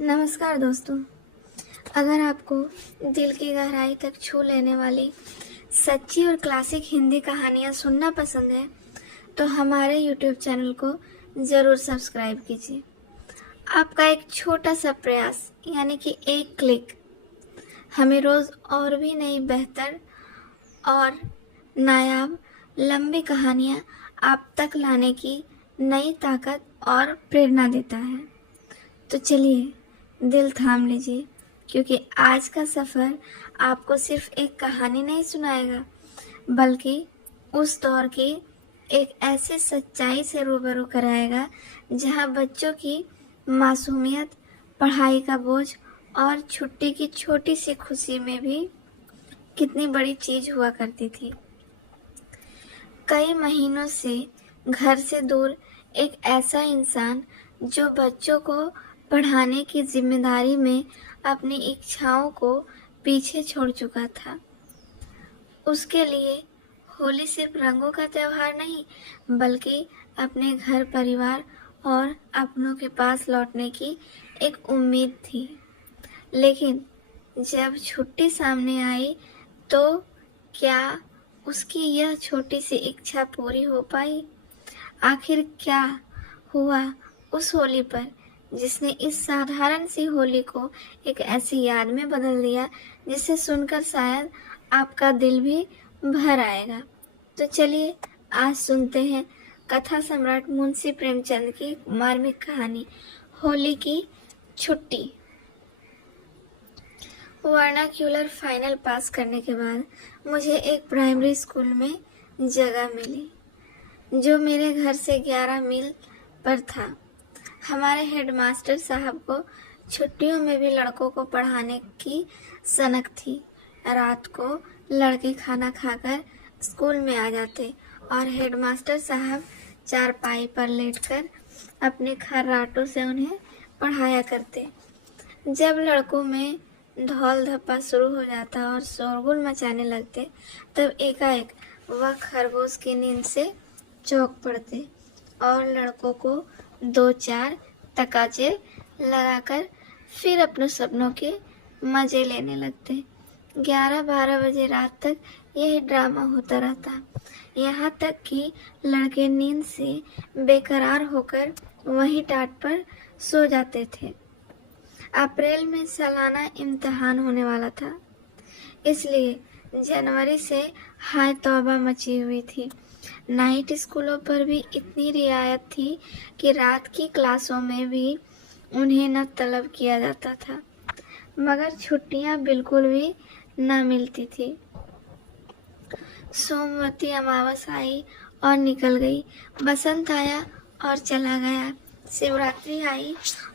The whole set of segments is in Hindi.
नमस्कार दोस्तों। अगर आपको दिल की गहराई तक छू लेने वाली सच्ची और क्लासिक हिंदी कहानियाँ सुनना पसंद है तो हमारे YouTube चैनल को ज़रूर सब्सक्राइब कीजिए। आपका एक छोटा सा प्रयास यानी कि एक क्लिक हमें रोज़ और भी नई बेहतर और नायाब लंबी कहानियाँ आप तक लाने की नई ताकत और प्रेरणा देता है। तो चलिए दिल थाम लीजिए, क्योंकि आज का सफ़र आपको सिर्फ एक कहानी नहीं सुनाएगा बल्कि उस दौर की एक ऐसी सच्चाई से रूबरू कराएगा जहां बच्चों की मासूमियत, पढ़ाई का बोझ और छुट्टी की छोटी सी खुशी में भी कितनी बड़ी चीज़ हुआ करती थी। कई महीनों से घर से दूर एक ऐसा इंसान जो बच्चों को पढ़ाने की जिम्मेदारी में अपनी इच्छाओं को पीछे छोड़ चुका था। उसके लिए होली सिर्फ रंगों का त्योहार नहीं बल्कि अपने घर परिवार और अपनों के पास लौटने की एक उम्मीद थी। लेकिन जब छुट्टी सामने आई तो क्या उसकी यह छोटी सी इच्छा पूरी हो पाई? आखिर क्या हुआ उस होली पर जिसने इस साधारण सी होली को एक ऐसी याद में बदल दिया जिसे सुनकर शायद आपका दिल भी भर आएगा। तो चलिए आज सुनते हैं कथा सम्राट मुंशी प्रेमचंद की मार्मिक कहानी होली की छुट्टी। वर्नाक्यूलर फाइनल पास करने के बाद मुझे एक प्राइमरी स्कूल में जगह मिली जो मेरे घर से 11 मील पर था। हमारे हेडमास्टर साहब को छुट्टियों में भी लड़कों को पढ़ाने की सनक थी। रात को लड़के खाना खाकर स्कूल में आ जाते और हेडमास्टर साहब चारपाई पर लेटकर अपने खर्राटों से उन्हें पढ़ाया करते। जब लड़कों में धौल धप्पा शुरू हो जाता और शोरगुल मचाने लगते तब एकाएक वह खरगोश की नींद से चौंक पड़ते और लड़कों को 2-4 तकाचे लगाकर फिर अपने सपनों के मजे लेने लगते। 11-12 बजे रात तक यही ड्रामा होता रहता, यहाँ तक कि लड़के नींद से बेकरार होकर वहीं टाट पर सो जाते थे। अप्रैल में सालाना इम्तिहान होने वाला था, इसलिए जनवरी से हाय तौबा मची हुई थी। नाइट स्कूलों पर भी इतनी रियायत थी कि रात की क्लासों में भी उन्हें न तलब किया जाता था, मगर छुट्टियां बिल्कुल भी न मिलती थी। सोमवती अमावस आई और निकल गई, बसंत आया और चला गया, शिवरात्रि आई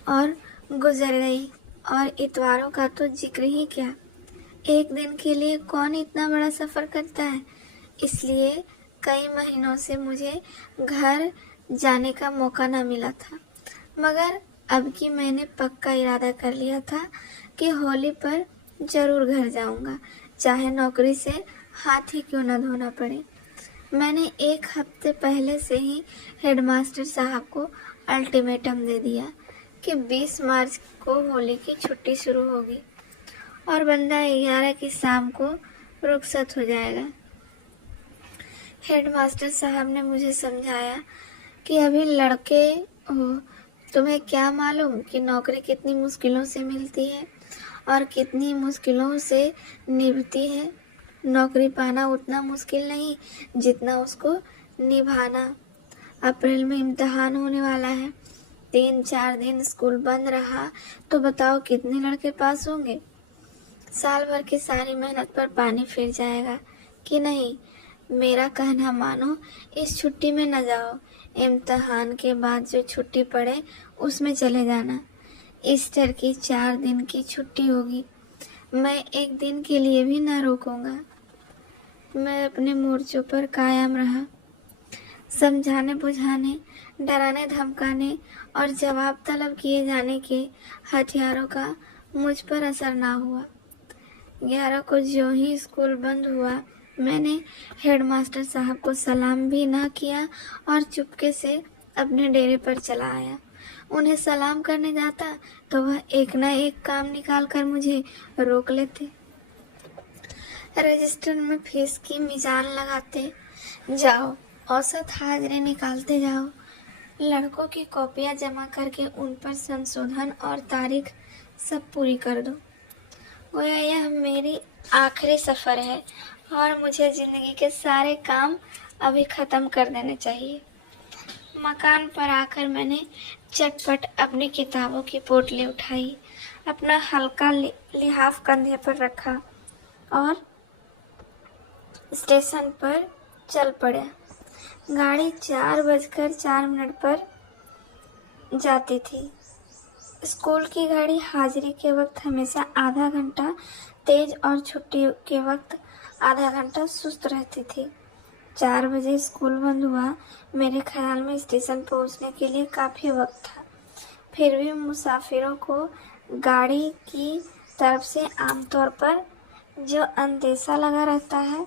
और गुजर गई और इतवारों का तो जिक्र ही क्या। एक दिन के लिए कौन इतना बड़ा सफ़र करता है। इसलिए कई महीनों से मुझे घर जाने का मौका ना मिला था, मगर अब की मैंने पक्का इरादा कर लिया था कि होली पर ज़रूर घर जाऊंगा, चाहे नौकरी से हाथ ही क्यों न धोना पड़े। मैंने एक हफ्ते पहले से ही हेडमास्टर साहब को अल्टीमेटम दे दिया कि 20 मार्च को होली की छुट्टी शुरू होगी और बंदा 11 की शाम को रुखसत हो जाएगा। हेडमास्टर साहब ने मुझे समझाया कि अभी लड़के हो, तुम्हें क्या मालूम कि नौकरी कितनी मुश्किलों से मिलती है और कितनी मुश्किलों से निभती है। नौकरी पाना उतना मुश्किल नहीं जितना उसको निभाना। अप्रैल में इम्तिहान होने वाला है, 3-4 दिन स्कूल बंद रहा तो बताओ कितने लड़के पास होंगे। साल भर की सारी मेहनत पर पानी फिर जाएगा कि नहीं। मेरा कहना मानो, इस छुट्टी में न जाओ, इम्तिहान के बाद जो छुट्टी पड़े उसमें चले जाना। ईस्टर की 4 दिन की छुट्टी होगी, मैं एक दिन के लिए भी न रोकूंगा। मैं अपने मोर्चों पर कायम रहा। समझाने बुझाने, डराने धमकाने और जवाब तलब किए जाने के हथियारों का मुझ पर असर ना हुआ। 11 को जो ही स्कूल बंद हुआ मैंने हेडमास्टर साहब को सलाम भी ना किया और चुपके से अपने डेरे पर चला आया। उन्हें सलाम करने जाता तो वह एक न एक काम निकाल कर मुझे रोक लेते। रजिस्टर में फीस की मीज़ान लगाते जाओ, औसत हाजिरी निकालते जाओ, लड़कों की कॉपियां जमा करके उन पर संशोधन और तारीख सब पूरी कर दो। गोया यह मेरी आखिरी सफ़र है और मुझे ज़िंदगी के सारे काम अभी ख़त्म कर देने चाहिए। मकान पर आकर मैंने चटपट अपनी किताबों की पोटली उठाई, अपना हल्का लिहाफ कंधे पर रखा और स्टेशन पर चल पड़ा। गाड़ी 4:04 पर जाती थी। स्कूल की गाड़ी हाजिरी के वक्त हमेशा आधा घंटा तेज और छुट्टी के वक्त आधा घंटा सुस्त रहती थी। 4 बजे स्कूल बंद हुआ। मेरे ख्याल में स्टेशन पहुंचने के लिए काफ़ी वक्त था। फिर भी मुसाफिरों को गाड़ी की तरफ से आमतौर पर जो अंदेशा लगा रहता है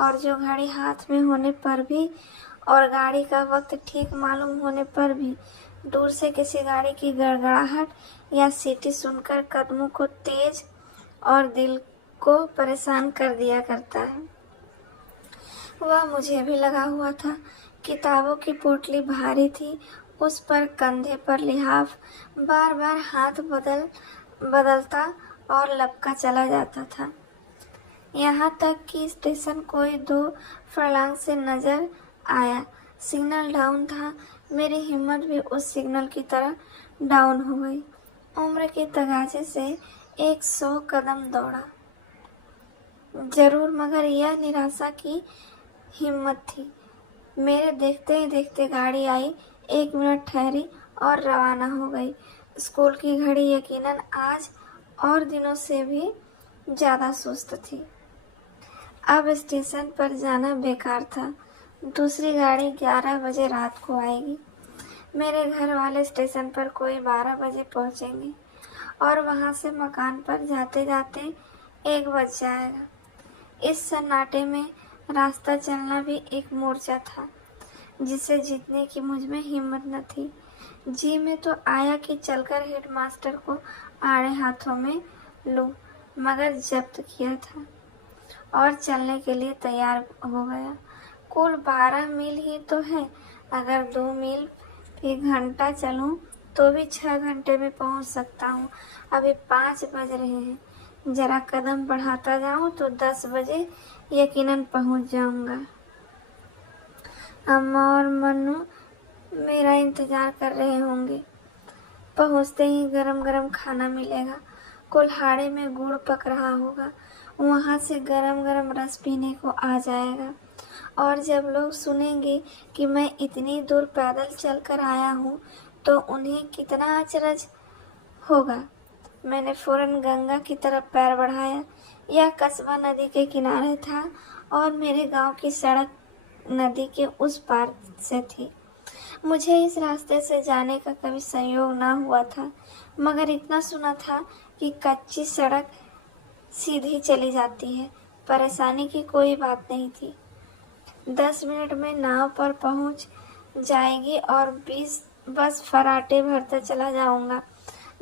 और जो घड़ी हाथ में होने पर भी और गाड़ी का वक्त ठीक मालूम होने पर भी दूर से किसी गाड़ी की गड़गड़ाहट या सीटी सुनकर कदमों को तेज और दिल को परेशान कर दिया करता है, वह मुझे भी लगा हुआ था। किताबों की पोटली भारी थी, उस पर कंधे पर लिहाफ बार बार हाथ बदलता और लपका चला जाता था। यहाँ तक कि स्टेशन कोई 2 फर्लांग से नजर आया। सिग्नल डाउन था। मेरी हिम्मत भी उस सिग्नल की तरह डाउन हो गई। उम्र के तगाजे से 100 कदम दौड़ा जरूर, मगर यह निराशा की हिम्मत थी। मेरे देखते ही देखते गाड़ी आई, 1 मिनट ठहरी और रवाना हो गई। स्कूल की घड़ी यकीनन आज और दिनों से भी ज़्यादा सुस्त थी। अब स्टेशन पर जाना बेकार था। दूसरी गाड़ी 11 बजे रात को आएगी। मेरे घर वाले स्टेशन पर कोई 12 बजे पहुंचेंगे और वहां से मकान पर जाते जाते 1 बज जाएगा। इस सन्नाटे में रास्ता चलना भी एक मोर्चा था जिसे जीतने की मुझ में हिम्मत न थी। जी में तो आया कि चलकर हेडमास्टर को आड़े हाथों में लूं, मगर जब्त किया था और चलने के लिए तैयार हो गया। कुल 12 मील ही तो है। अगर 2 मील भी घंटा चलूं तो भी 6 घंटे में पहुंच सकता हूं। अभी 5 बज रहे हैं। जरा कदम बढ़ाता जाऊं तो 10 बजे यकीनन पहुंच जाऊंगा। अम्मा और मन्नू मेरा इंतजार कर रहे होंगे। पहुंचते ही गरम गरम खाना मिलेगा। कुल्हाड़े में गुड़ पक रहा होगा। वहां से गरम गरम रस पीने को आ जाएगा। और जब लोग सुनेंगे कि मैं इतनी दूर पैदल चलकर आया हूँ तो उन्हें कितना अचरज होगा। मैंने फौरन गंगा की तरफ पैर बढ़ाया। यह कस्बा नदी के किनारे था और मेरे गांव की सड़क नदी के उस पार से थी। मुझे इस रास्ते से जाने का कभी संयोग ना हुआ था, मगर इतना सुना था कि कच्ची सड़क सीधी चली जाती है। परेशानी की कोई बात नहीं थी। 10 मिनट में नाव पर पहुंच जाएगी और 20 बस फराटे भरता चला जाऊंगा।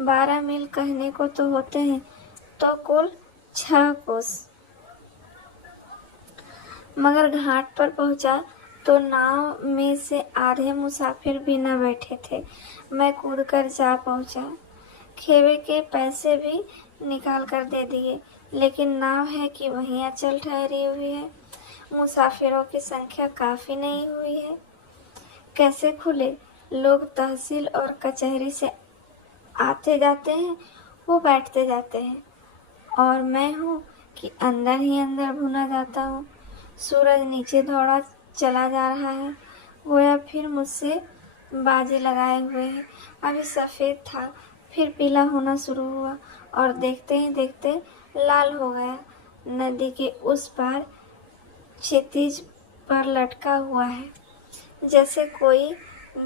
12 मील कहने को तो होते हैं, तो कुल 6 कोस। मगर घाट पर पहुंचा तो नाव में से आधे मुसाफिर भी न बैठे थे। मैं कूदकर जा पहुंचा। खेवे के पैसे भी निकाल कर दे दिए, लेकिन नाव है कि वहीं अचल ठहरी हुई है। मुसाफिरों की संख्या काफी नहीं हुई है। कैसे खुले? लोग तहसील और कचहरी से आते जाते हैं, वो बैठते जाते हैं, और मैं हूँ कि अंदर ही अंदर भुना जाता हूँ। सूरज नीचे दौड़ा चला जा रहा है, गोया फिर मुझसे बाजी लगाए हुए है। अभी सफ़ेद था, फिर पीला होना शुरू हुआ और देखते ही देखते लाल हो गया। नदी के उस पार क्षितिज पर लटका हुआ है, जैसे कोई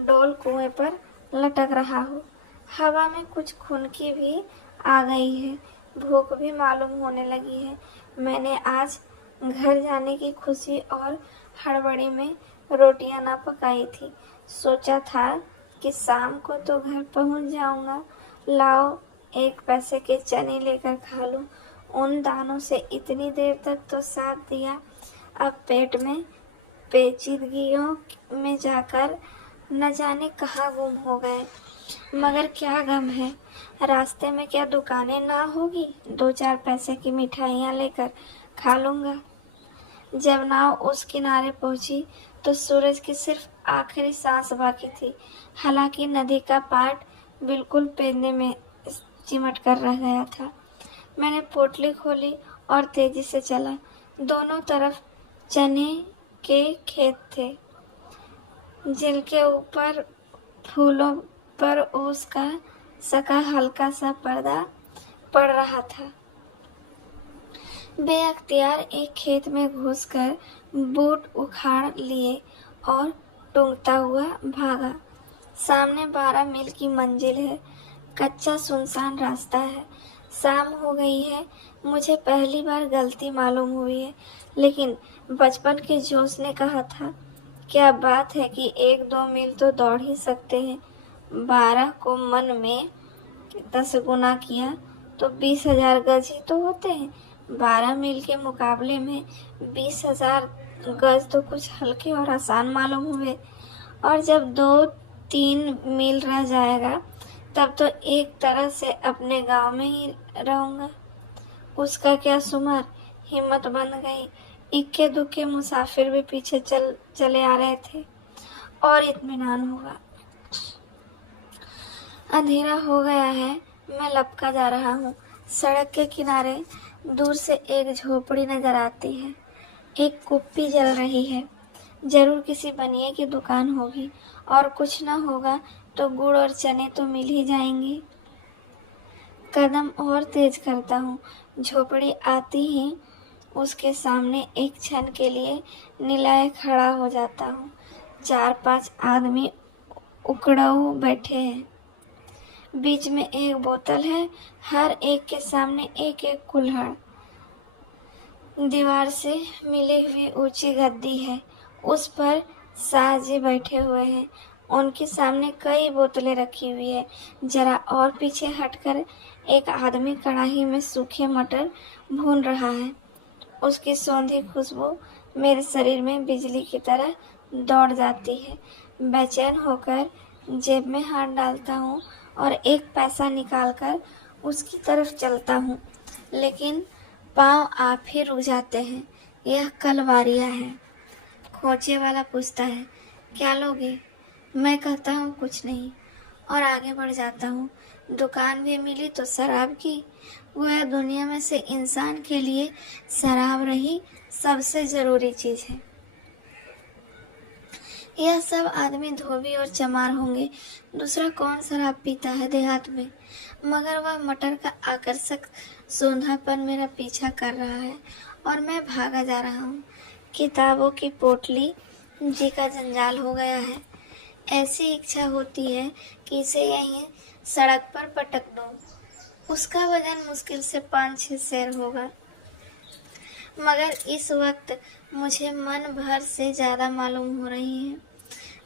डोल कुएं पर लटक रहा हो। हवा में कुछ खुनकी भी आ गई है। भूख भी मालूम होने लगी है। मैंने आज घर जाने की खुशी और हड़बड़ी में रोटियां न पकाई थी। सोचा था कि शाम को तो घर पहुंच जाऊंगा। लाओ 1 पैसे के चने लेकर खा लूं। उन दानों से इतनी देर तक तो साथ दिया, अब पेट में पेचीदगियों में जाकर न जाने कहाँ गुम हो गए। मगर क्या गम है, रास्ते में क्या दुकानें ना होगी? 2-4 पैसे की मिठाइयाँ लेकर खा लूँगा। जब नाव उस किनारे पहुंची तो सूरज की सिर्फ आखिरी सांस बाकी थी। हालांकि नदी का पाट बिल्कुल पेंदे में चिमट कर रह गया था। मैंने पोटली खोली और तेजी से चला। दोनों तरफ चने के खेत थे, जिनके ऊपर फूलों पर ओस का सका हल्का सा पर्दा पड़ रहा था। बेअख्तियार एक खेत में घुसकर बूट उखाड़ लिए और टूंगता हुआ भागा। सामने 12 मील की मंजिल है, कच्चा सुनसान रास्ता है। शाम हो गई है। मुझे पहली बार गलती मालूम हुई है, लेकिन बचपन के जोश ने कहा था, क्या बात है कि 1-2 मील तो दौड़ ही सकते हैं। 12 को मन में 10 गुना किया तो 20,000 गज ही तो होते हैं। 12 मील के मुकाबले में 20,000 गज तो कुछ हल्के और आसान मालूम हुए। और जब 2-3 मील रह जाएगा तब तो एक तरह से अपने गांव में ही रहूंगा। उसका क्या शुमार। हिम्मत बन गई। इक्के दुक्के मुसाफिर भी पीछे चले आ रहे थे और इत्मीनान हुआ। अंधेरा हो गया है। मैं लपका जा रहा हूँ। सड़क के किनारे दूर से एक झोपड़ी नजर आती है। एक कुप्पी जल रही है। जरूर किसी बनिए की दुकान होगी, और कुछ न होगा तो गुड़ और चने तो मिल ही जाएंगे। कदम और तेज करता हूँ। झोपड़ी आती ही उसके सामने एक क्षण के लिए निलाए खड़ा हो जाता हूँ। 4-5 आदमी उकड़ाऊ बैठे हैं। बीच में एक बोतल है। हर एक के सामने एक एक कुल्हड़। दीवार से मिली हुई ऊंची गद्दी है, उस पर शाह जी बैठे हुए हैं। उनके सामने कई बोतलें रखी हुई है। जरा और पीछे हटकर एक आदमी कढ़ाई में सूखे मटर भून रहा है। उसकी सौंधी खुशबू मेरे शरीर में बिजली की तरह दौड़ जाती है। बेचैन होकर जेब में हाथ डालता हूँ और 1 पैसा निकालकर उसकी तरफ चलता हूँ, लेकिन पाँव आप ही रुक जाते हैं। यह कलवारिया है। खोचे वाला पूछता है, क्या लोगे? मैं कहता हूँ कुछ नहीं, और आगे बढ़ जाता हूँ। दुकान भी मिली तो शराब की। गोया दुनिया में से इंसान के लिए शराब रही सबसे जरूरी चीज है। यह सब आदमी धोबी और चमार होंगे। दूसरा कौन शराब पीता है देहात में? मगर वह मटर का आकर्षक सोंधापन मेरा पीछा कर रहा है और मैं भागा जा रहा हूँ। किताबों की पोटली जी का जंजाल हो गया है। ऐसी इच्छा होती है कि इसे यहीं सड़क पर पटक दूं। उसका वजन मुश्किल से 5-6 सेर होगा, मगर इस वक्त मुझे मन भर से ज्यादा मालूम हो रही है।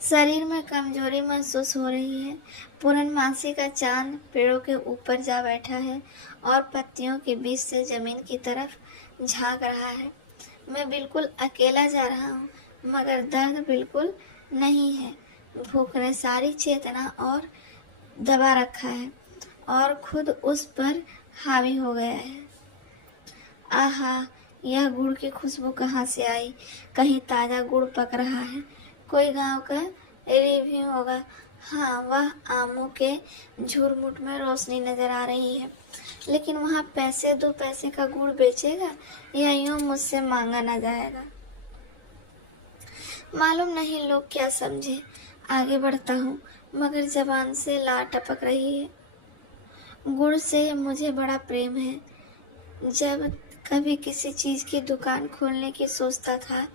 शरीर में कमजोरी महसूस हो रही है। पूर्णमासी का चांद पेड़ों के ऊपर जा बैठा है और पत्तियों के बीच से जमीन की तरफ झांक रहा है। मैं बिल्कुल अकेला जा रहा हूँ, मगर दर्द बिल्कुल नहीं है। भूख ने सारी चेतना और दबा रखा है और खुद उस पर हावी हो गया है। आहा, यह गुड़ की खुशबू कहाँ से आई? कहीं ताजा गुड़ पक रहा है। कोई गांव का रिव्यू होगा। हाँ, वह आमों के झुरमुट में रोशनी नजर आ रही है, लेकिन वहाँ 2 पैसे का गुड़ बेचेगा या यूं मुझसे मांगा न जाएगा? मालूम नहीं लोग क्या समझे। आगे बढ़ता हूँ, मगर जबान से ला टपक रही है। गुड़ से मुझे बड़ा प्रेम है। जब कभी किसी चीज की दुकान खोलने की सोचता था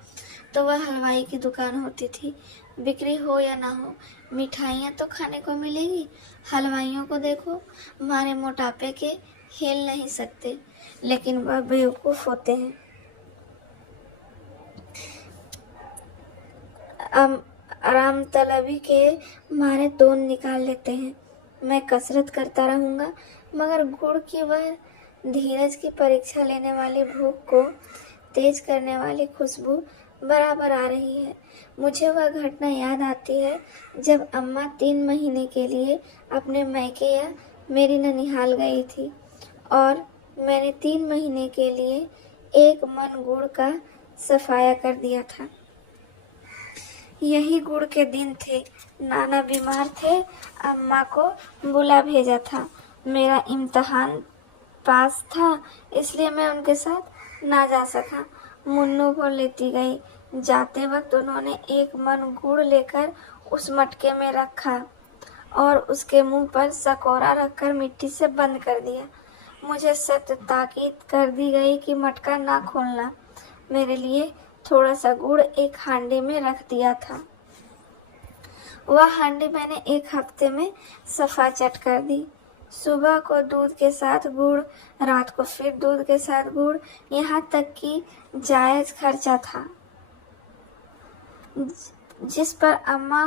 तो वह हलवाई की दुकान होती थी। बिक्री हो या ना हो, मिठाइयाँ तो खाने को मिलेगी। हलवाइयों को देखो, हमारे मोटापे के हिल नहीं सकते, लेकिन वह बेवकूफ होते हैं। आराम तलबी के मारे तोड़ निकाल लेते हैं। मैं कसरत करता रहूँगा, मगर गुड़ की वह धीरज की परीक्षा लेने वाली भूख को तेज करने वाली खुशबू बराबर आ रही है। मुझे वह घटना याद आती है जब अम्मा 3 महीने के लिए अपने मायके या मेरी ननिहाल गई थी और मैंने 3 महीने के लिए एक मन गुड़ का सफाया कर दिया था। यही गुड़ के दिन थे। नाना बीमार थे, अम्मा को बुला भेजा था। मेरा इम्तिहान पास था, इसलिए मैं उनके साथ ना जा सका। मुन्नू को लेती गई। जाते वक्त उन्होंने एक मन गुड़ लेकर उस मटके में रखा और उसके मुंह पर सकोरा रखकर मिट्टी से बंद कर दिया। मुझे सख्त ताकीद कर दी गई कि मटका ना खोलना। मेरे लिए थोड़ा सा गुड़ एक हांडी में रख दिया था। वह हांडी मैंने एक हफ्ते में सफा चट कर दी। सुबह को दूध के साथ गुड़, रात को फिर दूध के साथ गुड़, यहाँ तक कि जायज खर्चा था, जिस पर अम्मा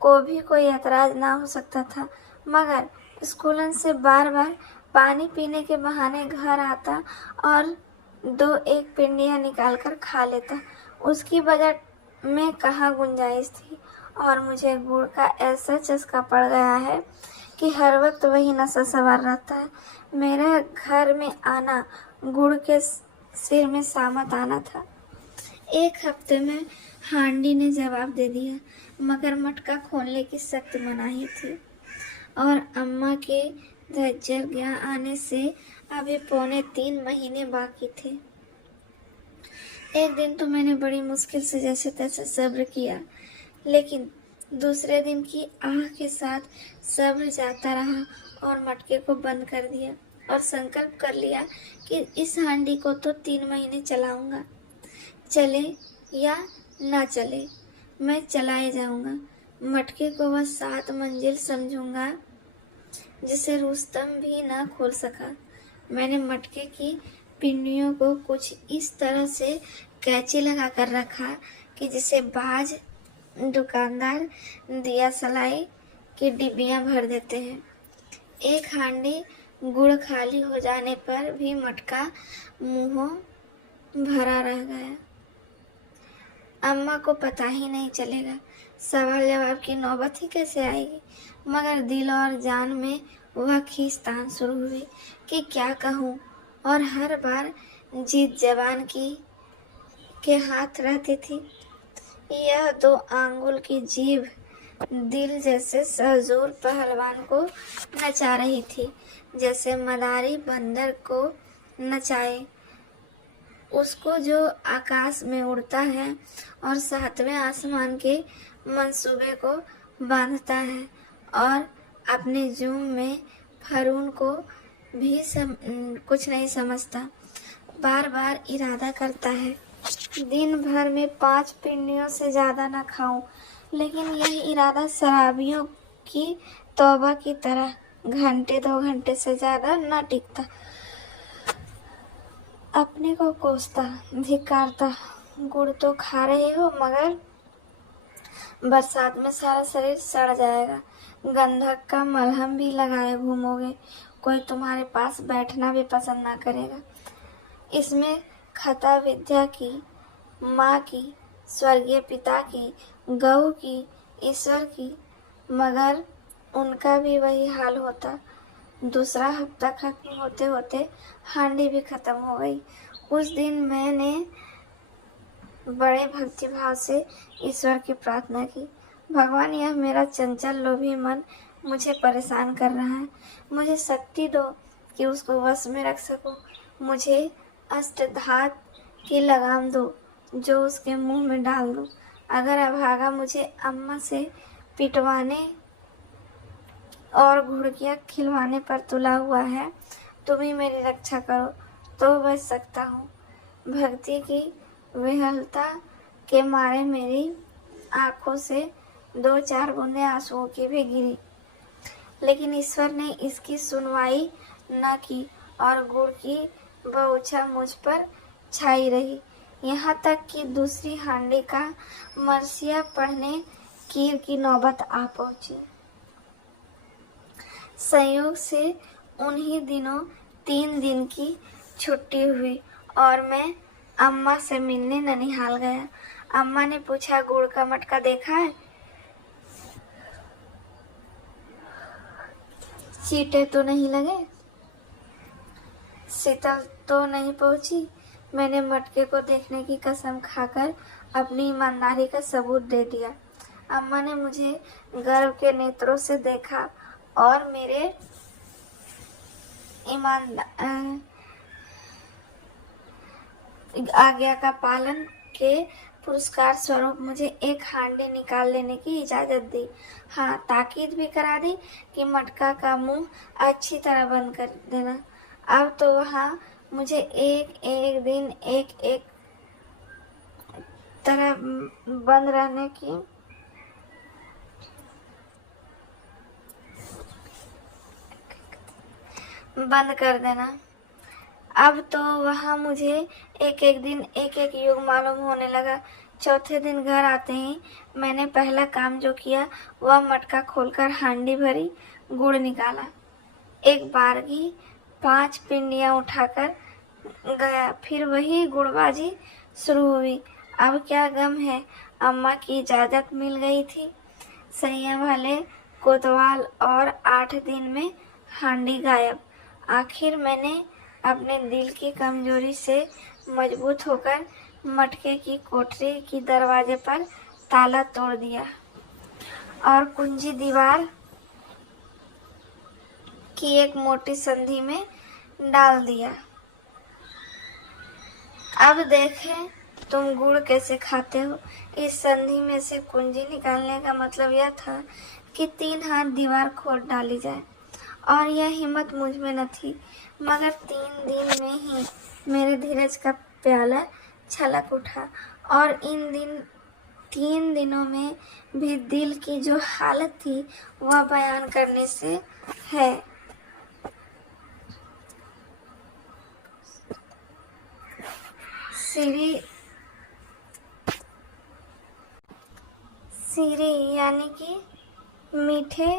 को भी कोई एतराज ना हो सकता था। मगर स्कूलन से बार बार पानी पीने के बहाने घर आता और 2-1 पिंडियाँ निकाल कर खा लेता। उसकी बजट में कहाँ गुंजाइश थी और मुझे गुड़ का ऐसा चस्का पड़ गया है कि हर वक्त वही नशा सवार रहता है। मेरा घर में आना गुड़ के सिर में सामत आना था। एक हफ्ते में हांडी ने जवाब दे दिया, मगर मटका खोलने की सख्त मनाही थी और अम्मा के धज्जर ज्ञान आने से अभी 2.25 महीने बाकी थे। एक दिन तो मैंने बड़ी मुश्किल से जैसे तैसे सब्र किया, लेकिन दूसरे दिन की आह के साथ सब्र जाता रहा और मटके को बंद कर दिया और संकल्प कर लिया कि इस हांडी को तो 3 महीने चलाऊंगा। चले या ना चले, मैं चलाए जाऊंगा। मटके को वह 7 मंजिल समझूंगा जिसे रुस्तम भी ना खोल सका। मैंने मटके की पिंडियों को कुछ इस तरह से कैंची लगा कर रखा कि जिसे बाज दुकानदार दिया सलाई की डिब्बियां भर देते हैं। एक हांडी गुड़ खाली हो जाने पर भी मटका मुंहों भरा रह गया। अम्मा को पता ही नहीं चलेगा। सवाल जवाब की नौबत ही कैसे आएगी। मगर दिल और जान में वह खींचतान शुरू हुई कि क्या कहूँ, और हर बार जीत जवान की के हाथ रहती थी। यह 2 आंगुल की जीभ दिल जैसे सहजूर पहलवान को नचा रही थी, जैसे मदारी बंदर को नचाए, उसको जो आकाश में उड़ता है और 7वें आसमान के मंसूबे को बांधता है और अपने जुम में फरून को भी कुछ नहीं समझता। बार बार इरादा करता है दिन भर में 5 पिंडियों से ज़्यादा न खाऊं, लेकिन यह इरादा शराबियों की तौबा की तरह घंटे 2 घंटे से ज़्यादा न टिकता। अपने को कोसता, धिक्कारता, गुड़ तो खा रहे हो, मगर बरसात में सारा शरीर सड़ जाएगा। गंधक का मलहम भी लगाए घूमोगे, कोई तुम्हारे पास बैठना भी पसंद ना करेगा। इसमें खता विद्या की, माँ की, स्वर्गीय पिता की, गऊ की, ईश्वर की, मगर उनका भी वही हाल होता। दूसरा हफ्ता खत्म होते होते हांडी भी खत्म हो गई। उस दिन मैंने बड़े भक्तिभाव से ईश्वर की प्रार्थना की, भगवान, यह मेरा चंचल लोभी मन मुझे परेशान कर रहा है। मुझे शक्ति दो कि उसको वश में रख सकूं। मुझे अष्टधात की लगाम दो जो उसके मुंह में डाल दूं। अगर अभागा मुझे अम्मा से पिटवाने और घुड़कियाँ खिलवाने पर तुला हुआ है, तुम ही मेरी रक्षा करो तो बच सकता हूँ। भक्ति की विहलता के मारे मेरी आंखों से 2-4 बूंदें आंसुओं की भी गिरी, लेकिन ईश्वर ने इसकी सुनवाई न की और गुड़ की बहुछा मुझ पर छाई रही। यहाँ तक कि दूसरी हांडी का मरसिया पढ़ने खीर की नौबत आ पहुंची। संयोग से उन्हीं दिनों 3 दिन की छुट्टी हुई और मैं अम्मा से मिलने ननिहाल गया। अम्मा ने पूछा, गुड़ का मटका देखा है? चींटे तो नहीं लगे? शीतल तो नहीं पहुंची? मैंने मटके को देखने की कसम खाकर अपनी ईमानदारी का सबूत दे दिया। अम्मा ने मुझे गर्व के नेत्रों से देखा और मेरे आज्ञा का पालन के पुरस्कार स्वरूप मुझे एक हांडी निकाल लेने की इजाजत दी। हाँ, ताकीद भी करा दी कि मटका का मुंह अच्छी तरह बंद कर देना। अब तो वहाँ मुझे एक एक दिन एक एक तरह बंद रहने की बंद कर देना। अब तो वहाँ मुझे एक एक दिन एक एक युग मालूम होने लगा। चौथे दिन घर आते ही मैंने पहला काम जो किया वह मटका खोलकर हांडी भरी, गुड़ निकाला। एक बारगी 5 पिंडियाँ उठाकर गया। फिर वही गुड़बाजी शुरू हुई। अब क्या गम है, अम्मा की इजाज़त मिल गई थी। सैया वाले कोतवाल और 8 दिन में हांडी गायब। आखिर मैंने अपने दिल की कमजोरी से मजबूत होकर मटके की कोठरी की दरवाजे पर ताला तोड़ दिया और कुंजी दीवार की एक मोटी संधि में डाल दिया। अब देखें तुम गुड़ कैसे खाते हो। इस संधि में से कुंजी निकालने का मतलब यह था कि 3 हाथ दीवार खोद डाली जाए, और यह हिम्मत मुझ में न थी। मगर 3 दिन में ही मेरे धीरज का प्याला छलक उठा और इन 3 दिनों में भी दिल की जो हालत थी वह बयान करने से है। सीरी यानी कि मीठे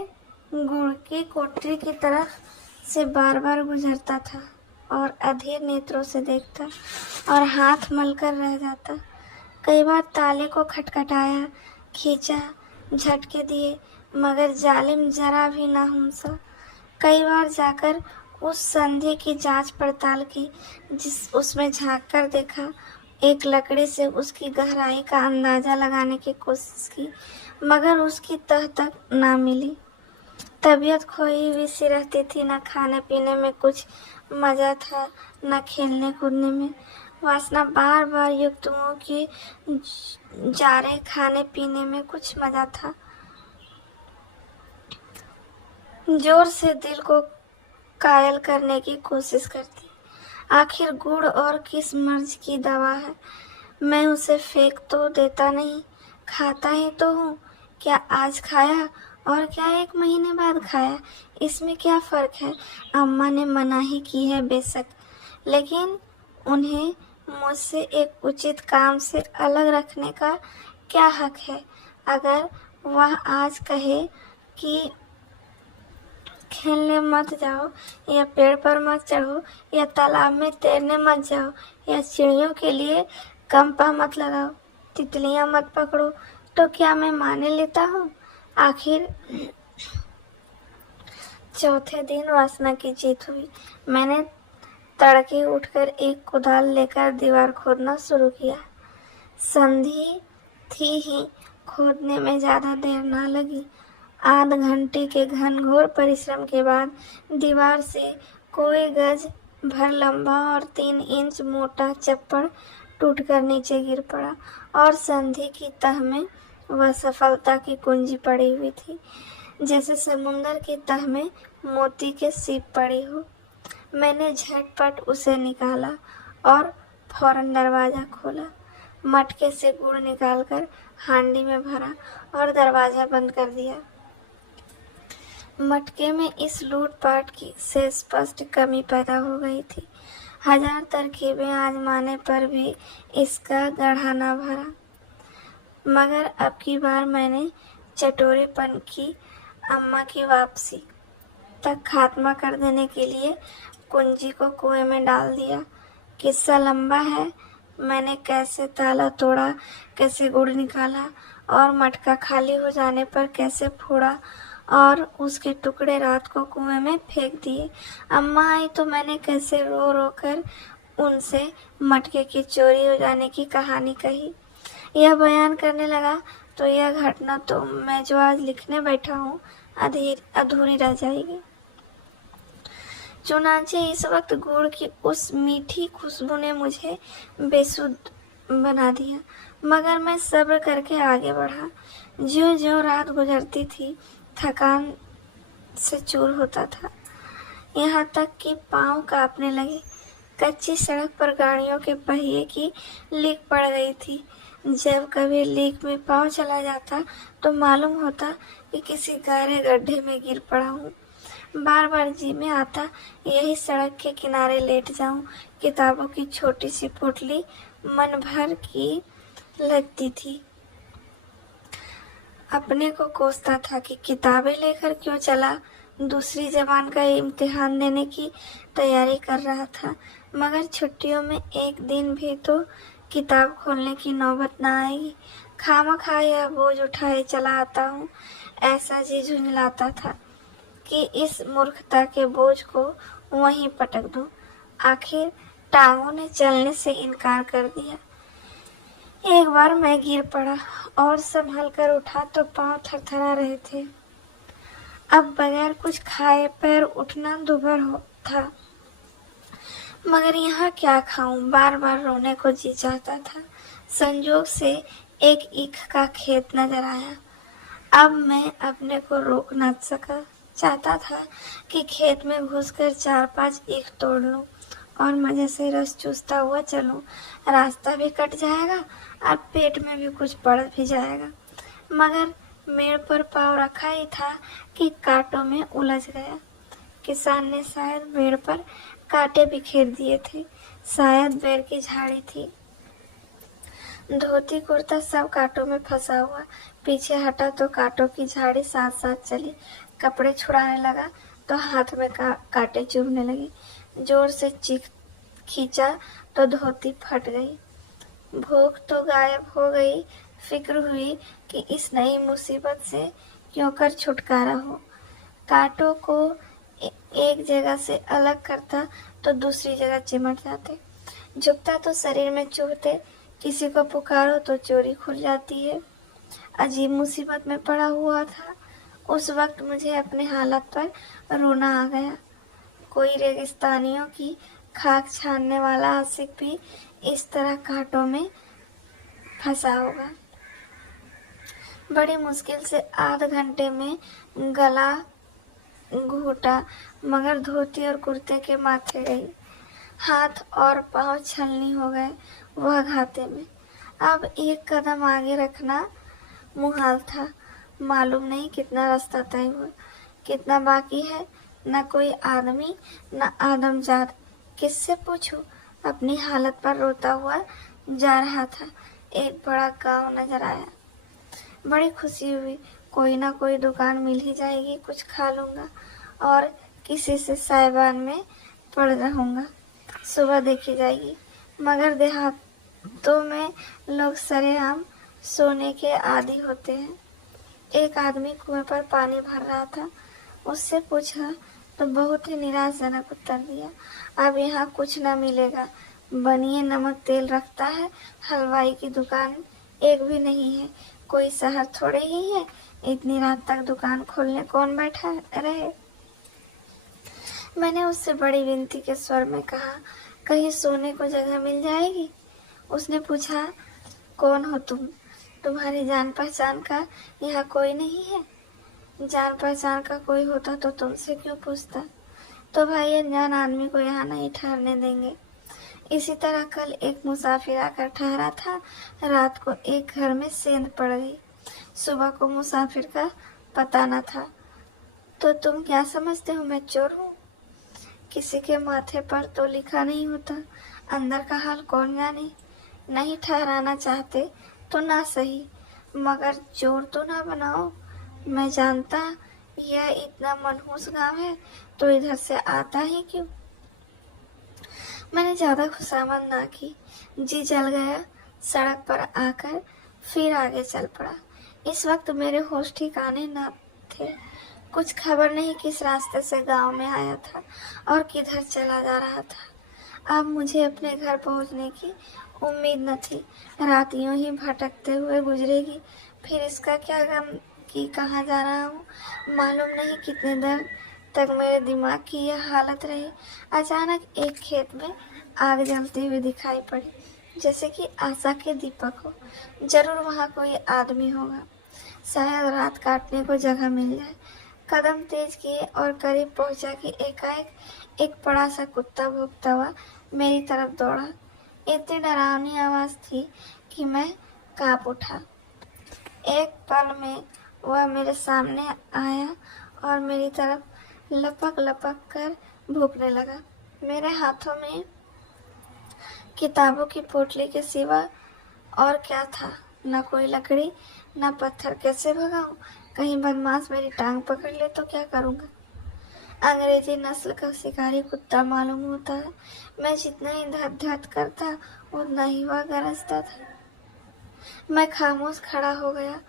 गुड़ की कोठरी की तरफ से बार बार गुजरता था और अधीर नेत्रों से देखता और हाथ मलकर रह जाता। कई बार ताले को खटखटाया, खींचा, झटके दिए, मगर जालिम जरा भी ना हुम्सा। कई बार जाकर उस संधि की जांच पड़ताल की, जिस उसमें झांक कर देखा। एक लकड़ी से उसकी गहराई का अंदाजा लगाने की कोशिश की, मगर उसकी तह तक ना मिली। तबीयत खोई हुई सी रहती थी। न खाने पीने में कुछ मज़ा था, न खेलने कूदने में। वासना बार बार युक्त मुँह की जारे खाने पीने में कुछ मज़ा था। जोर से दिल को कायल करने की कोशिश करती। आखिर गुड़ और किस मर्ज की दवा है। मैं उसे फेंक तो देता नहीं, खाता ही तो हूँ। क्या आज खाया और क्या 1 महीने बाद खाया, इसमें क्या फ़र्क है। अम्मा ने मनाही की है बेशक, लेकिन उन्हें मुझसे एक उचित काम से अलग रखने का क्या हक है। अगर वह आज कहे कि खेलने मत जाओ, या पेड़ पर मत चढ़ो, या तालाब में तैरने मत जाओ, या चिड़ियों के लिए कंपा मत लगाओ, तितलियां मत पकड़ो, तो क्या मैं माने लेता हूँ। आखिर चौथे दिन वासना की जीत हुई। मैंने तड़के उठकर एक कुदाल लेकर दीवार खोदना शुरू किया। संधि थी ही, खोदने में ज़्यादा देर ना लगी। आध घंटे के घनघोर परिश्रम के बाद दीवार से कोई गज भर लंबा और 3 इंच मोटा चप्पड़ टूटकर नीचे गिर पड़ा और संधि की तह में वह सफलता की कुंजी पड़ी हुई थी, जैसे समुंदर की तह में मोती के सीप पड़ी हो। मैंने झटपट उसे निकाला और फौरन दरवाज़ा खोला। मटके से गुड़ निकालकर हांडी में भरा और दरवाज़ा बंद कर दिया। मटके में इस लूटपाट की से स्पष्ट कमी पैदा हो गई थी। 1000 तरकीबें आजमाने पर भी इसका गढ़ा न भरा। मगर अब की बार मैंने चटोरेपन की अम्मा की वापसी तक खात्मा कर देने के लिए कुंजी को कुएं में डाल दिया। किस्सा लंबा है। मैंने कैसे ताला तोड़ा, कैसे गुड़ निकाला और मटका खाली हो जाने पर कैसे फोड़ा और उसके टुकड़े रात को कुएं में फेंक दिए। अम्मा आई तो मैंने कैसे रो रो कर उनसे मटके की चोरी हो जाने की कहानी कही। यह बयान करने लगा तो यह घटना तो मैं जो आज लिखने बैठा हूँ अधूरी रह जाएगी। चुनांचे इस वक्त गुड़ की उस मीठी खुशबू ने मुझे बेसुध बना दिया, मगर मैं सब्र करके आगे बढ़ा। ज्यों-ज्यों रात गुजरती थी, थकान से चूर होता था, यहाँ तक कि पाँव कांपने लगे। कच्ची सड़क पर गाड़ियों के पहिए की लीक पड़ गई थी। जब कभी लीक में पाँव चला जाता तो मालूम होता कि किसी गहरे गड्ढे में गिर पड़ा हूँ। बार बार जी में आता यही सड़क के किनारे लेट जाऊं। किताबों की छोटी सी पोटली मन भर की लगती थी। अपने को कोसता था कि किताबें लेकर क्यों चला। दूसरी जबान का इम्तिहान देने की तैयारी कर रहा था, मगर छुट्टियों में एक दिन भी तो किताब खोलने की नौबत ना आएगी। खामखा यह बोझ उठाए चला आता हूँ। ऐसा जी झुंझलाता था कि इस मूर्खता के बोझ को वहीं पटक दूं। आखिर टांगों ने चलने से इनकार कर दिया। एक बार मैं गिर पड़ा और संभल कर उठा तो पांव थरथरा रहे थे। अब बगैर कुछ खाए पैर उठना दुभर था, मगर यहाँ क्या खाऊं। बार बार रोने को जी चाहता था। संजोग से एक ईख का खेत नजर आया। अब मैं अपने को रोक न सका। चाहता था कि खेत में घुसकर 4-5 ईख तोड़ लूं और मजे से रस चूसता हुआ चलूं। रास्ता भी कट जाएगा और पेट में भी कुछ पड़ भी जाएगा। मगर मेड़ पर पाँव रखा ही था कि कांटों में उलझ गया। किसान ने शायद मेड़ पर कांटे बिखेर दिए थे, शायद बेर की झाड़ी थी। धोती कुर्ता सब कांटों में फंसा हुआ। पीछे हटा तो कांटों की झाड़ी साथ साथ चली। कपड़े छुड़ाने लगा तो हाथ में कांटे चुभने लगे। जोर से खींचा तो धोती फट गई। भूख तो गायब हो गई। फिक्र हुई कि इस नई मुसीबत से क्यों कर छुटकारा हो। कांटों को एक जगह से अलग करता तो दूसरी जगह चिमट जाते। झुकता तो शरीर में चुभते। किसी को पुकारो तो चोरी खुल जाती है। अजीब मुसीबत में पड़ा हुआ था। उस वक्त मुझे अपने हालत पर रोना आ गया। कोई रेगिस्तानियों की खाक छानने वाला आशिक भी इस तरह कांटों में फंसा होगा। बड़ी मुश्किल से आध घंटे में गला घोटा, मगर धोती और कुर्ते के माथे गई। हाथ और पांव छलनी हो गए वह घाते में। अब एक कदम आगे रखना मुहाल था। मालूम नहीं कितना रास्ता तय हुआ, कितना बाकी है। न कोई आदमी न आदमजात। किससे पूछूं। अपनी हालत पर रोता हुआ जा रहा था। एक बड़ा गांव नजर आया। बड़ी खुशी हुई। कोई ना कोई दुकान मिल ही जाएगी, कुछ खा लूंगा और किसी से साइबान में पड़ रहूंगा। सुबह देखी जाएगी। मगर देहातों में लोग सरेआम सोने के आदी होते हैं। एक आदमी कुएं पर पानी भर रहा था। उससे पूछा तो बहुत ही निराशजनक उत्तर दिया, अब यहाँ कुछ न मिलेगा। बनिए नमक तेल रखता है, हलवाई की दुकान एक भी नहीं है। कोई शहर थोड़े ही है, इतनी रात तक दुकान खोलने कौन बैठा रहे। मैंने उससे बड़ी विनती के स्वर में कहा, कहीं सोने को जगह मिल जाएगी। उसने पूछा, कौन हो तुम? तुम्हारी जान पहचान का यहाँ कोई नहीं है? जान पहचान का कोई होता तो तुमसे क्यों पूछता। तो भाई अनजान आदमी को यहाँ नहीं ठहरने देंगे। इसी तरह कल एक मुसाफिर आकर ठहरा था। रात को एक घर में सेंध पड़ गई। सुबह को मुसाफिर का पता न था। तो तुम क्या समझते हो मैं चोर हूँ? किसी के माथे पर तो लिखा नहीं होता, अंदर का हाल कौन जाने। नहीं ठहराना चाहते तो ना सही, मगर चोर तो ना बनाओ। मैं जानता यह इतना मनहूस गांव है तो इधर से आता ही क्यों। मैंने ज्यादा खुशामद ना की, जी जल गया सड़क पर आकर, फिर आगे चल पड़ा। इस वक्त मेरे होश ठिकाने न थे। कुछ खबर नहीं किस रास्ते से गांव में आया था और किधर चला जा रहा था। अब मुझे अपने घर पहुंचने की उम्मीद न थी। रात यूं ही भटकते हुए गुजरेगी, फिर इसका क्या गम कि कहाँ जा रहा हूँ। मालूम नहीं कितने देर तक मेरे दिमाग की यह हालत रही। अचानक एक खेत में आग जलती हुई दिखाई पड़ी, जैसे कि आशा के दीपक हो। जरूर वहाँ कोई आदमी होगा, शायद रात काटने को जगह मिल जाए। कदम तेज किए और करीब पहुंचा कि एकाएक एक बड़ा सा कुत्ता भौंकता हुआ मेरी तरफ दौड़ा। इतनी डरावनी आवाज थी कि मैं कांप उठा। एक पल में वह मेरे सामने आया और मेरी तरफ लपक लपक कर भौंकने लगा। मेरे हाथों में किताबों की पोटली के सिवा और क्या था, न कोई लकड़ी न पत्थर। कैसे भगाऊं? कहीं बदमाश मेरी टांग पकड़ ले तो क्या करूंगा। अंग्रेजी नस्ल का शिकारी कुत्ता मालूम होता है। मैं जितना ही धत धत करता उतना ही वह गरजता था। मैं खामोश खड़ा हो गया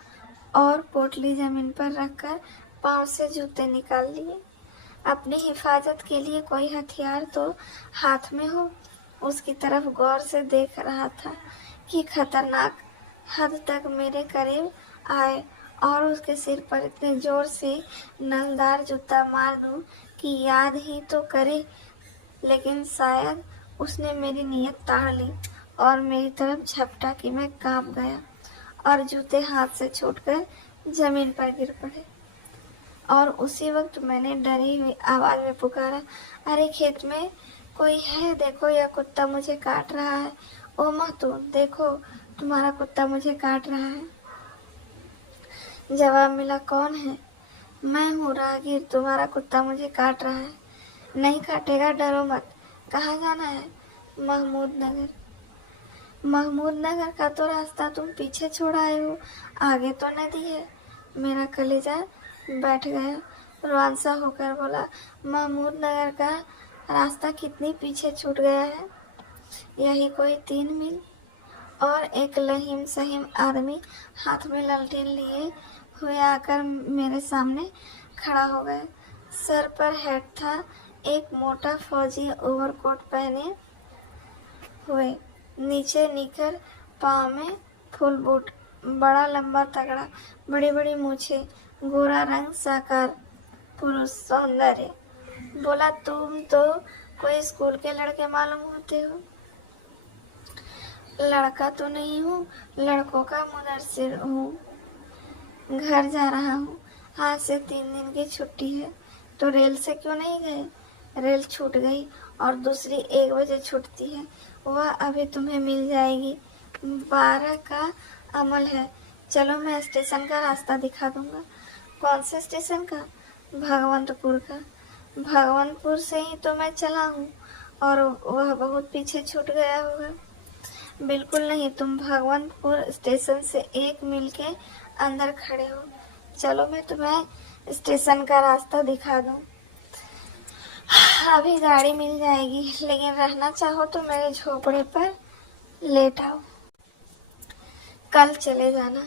और पोटली जमीन पर रखकर पांव से जूते निकाल लिए। अपनी हिफाजत के लिए कोई हथियार तो हाथ में हो। उसकी तरफ गौर से देख रहा था कि खतरनाक हद तक मेरे करीब आए और उसके सिर पर इतने जोर से नलदार जूता मार दूं कि याद ही तो करे। लेकिन शायद उसने मेरी नीयत ताड़ ली और मेरी तरफ झपटा कि मैं कांप गया और जूते हाथ से छूटकर जमीन पर गिर पड़े। और उसी वक्त मैंने डरी हुई आवाज में पुकारा, अरे खेत में कोई है, देखो यह कुत्ता मुझे काट रहा है। ओ महतो, देखो तुम्हारा कुत्ता मुझे काट रहा है। जवाब मिला, कौन है? मैं हूँ राहगीर, तुम्हारा कुत्ता मुझे काट रहा है। नहीं काटेगा, डरो मत। कहाँ जाना है? महमूद नगर। महमूद नगर का तो रास्ता तुम पीछे छोड़ आए हो, आगे तो नदी है। मेरा कलेजा बैठ गया। रुआंसा होकर बोला, महमूद नगर का रास्ता कितनी पीछे छूट गया है? यही कोई 3 मील। और एक लहीम सहीम आदमी हाथ में लालटेन लिए हुए आकर मेरे सामने खड़ा हो गया। सर पर हैट था, एक मोटा फौजी ओवरकोट पहने हुए, नीचे निकर, पाँव में फुल बूट, बड़ा लंबा तगड़ा, बड़ी बड़ी मूछें, गोरा रंग, साकार पुरुष सौंदर्य। बोला, तुम तो कोई स्कूल के लड़के मालूम होते हो। लड़का तो नहीं हूँ, लड़कों का मुदर्सिर हूँ। घर जा रहा हूँ, आज से 3 दिन की छुट्टी है। तो रेल से क्यों नहीं गए? रेल छूट गई और दूसरी 1 बजे छूटती है, वह अभी तुम्हें मिल जाएगी। 12 का अमल है। चलो मैं स्टेशन का रास्ता दिखा दूंगा। कौन से स्टेशन का? भगवंतपुर का। भगवंतपुर से ही तो मैं चला हूँ और वह बहुत पीछे छूट गया होगा। बिल्कुल नहीं, तुम भगवंतपुर स्टेशन से 1 मील के अंदर खड़े हो। चलो मैं तुम्हें स्टेशन का रास्ता दिखा दूं। अभी गाड़ी मिल जाएगी, लेकिन रहना चाहो तो मेरे झोपड़े पर लेट आओ। कल चले जाना।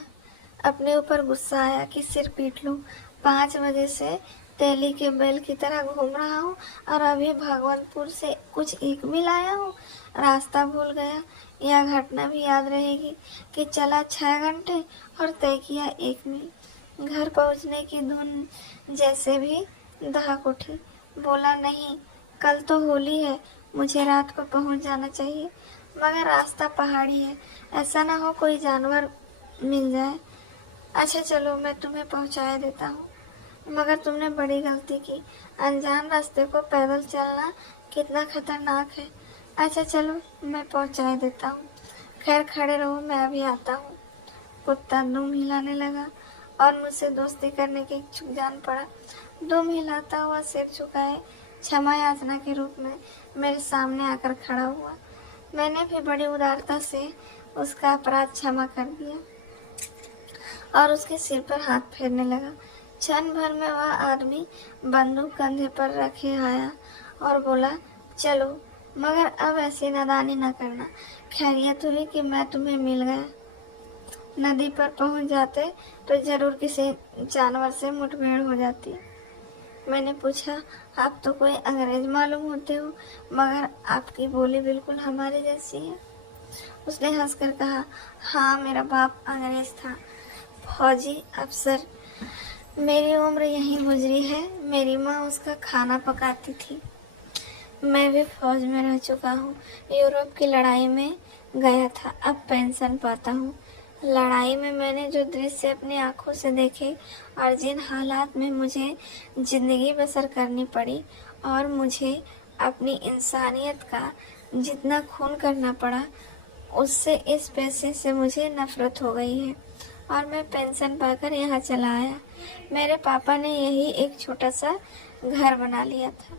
अपने ऊपर गुस्सा आया कि सिर पीट लूं। 5 बजे से तेली के बैल की तरह घूम रहा हूँ और अभी भगवानपुर से कुछ 1 मील आया हूँ। रास्ता भूल गया। यह घटना भी याद रहेगी कि चला 6 घंटे और तय किया 1 मील। घर पहुँचने की धुन जैसे भी दहक उठी। बोला, नहीं, कल तो होली है, मुझे रात को पहुँच जाना चाहिए। मगर रास्ता पहाड़ी है, ऐसा ना हो कोई जानवर मिल जाए। अच्छा चलो, मैं तुम्हें पहुँचा देता हूँ। मगर तुमने बड़ी गलती की। अनजान रास्ते को पैदल चलना कितना खतरनाक है। अच्छा चलो, मैं पहुँचा देता हूँ। खैर खड़े रहो, मैं अभी आता हूँ। कुत्ता दुम हिलाने लगा और मुझसे दोस्ती करने के इच्छुक जान पड़ा। दुम हिलाता हुआ सिर झुकाए क्षमा याचना के रूप में मेरे सामने आकर खड़ा हुआ। मैंने भी बड़ी उदारता से उसका अपराध क्षमा कर दिया और उसके सिर पर हाथ फेरने लगा। क्षण भर में वह आदमी बंदूक कंधे पर रखे आया और बोला, चलो, मगर अब ऐसी नादानी न करना। खैरियत हुई कि मैं तुम्हें मिल गया। नदी पर पहुंच जाते तो जरूर किसी जानवर से मुठभेड़ हो जाती। मैंने पूछा, आप तो कोई अंग्रेज मालूम होते हो, मगर आपकी बोली बिल्कुल हमारे जैसी है। उसने हंसकर कहा, हाँ, मेरा बाप अंग्रेज था, फौजी अफसर। मेरी उम्र यहीं गुजरी है। मेरी माँ उसका खाना पकाती थी। मैं भी फौज में रह चुका हूँ। यूरोप की लड़ाई में गया था, अब पेंशन पाता हूँ। लड़ाई में मैंने जो दृश्य अपनी आंखों से देखे और जिन हालात में मुझे जिंदगी बसर करनी पड़ी और मुझे अपनी इंसानियत का जितना खून करना पड़ा, उससे इस पैसे से मुझे नफरत हो गई है और मैं पेंशन पाकर यहाँ चला आया। मेरे पापा ने यही एक छोटा सा घर बना लिया था।